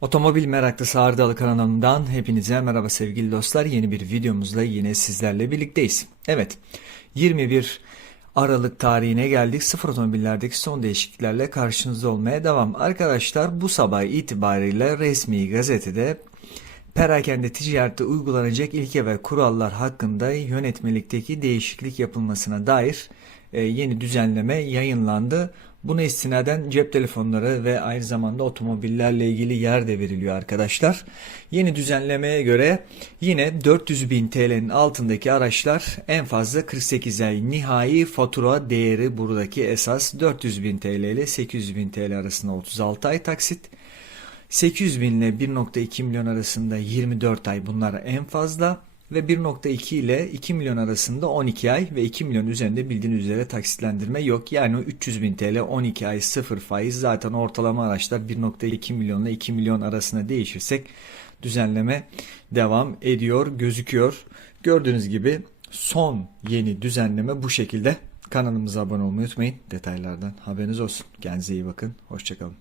Otomobil meraklısı Ardalı kanalımdan hepinize merhaba sevgili dostlar. Yeni bir videomuzla yine sizlerle birlikteyiz. Evet 21 Aralık tarihine geldik. Sıfır otomobillerdeki son değişikliklerle karşınızda olmaya devam. Arkadaşlar bu sabah itibariyle resmi gazetede perakende ticarette uygulanacak ilke ve kurallar hakkında yönetmelikteki değişiklik yapılmasına dair e, yeni düzenleme yayınlandı. Buna istinaden cep telefonları ve aynı zamanda otomobillerle ilgili yer de veriliyor arkadaşlar. Yeni düzenlemeye göre yine 400 bin TL'nin altındaki araçlar en fazla 48 ay nihai fatura değeri buradaki esas 400 bin TL ile 800 bin TL arasında 36 ay taksit. 800 bin ile 1.2 milyon arasında 24 ay bunlar en fazla ve 1.2 ile 2 milyon arasında 12 ay ve 2 milyon üzerinde bildiğiniz üzere taksitlendirme yok. Yani o 300 bin TL 12 ay sıfır faiz zaten ortalama araçlar 1.2 milyon ile 2 milyon arasında değişirsek düzenleme devam ediyor gözüküyor. Gördüğünüz gibi son yeni düzenleme bu şekilde. Kanalımıza abone olmayı unutmayın. Detaylardan haberiniz olsun. Kendinize iyi bakın. Hoşçakalın.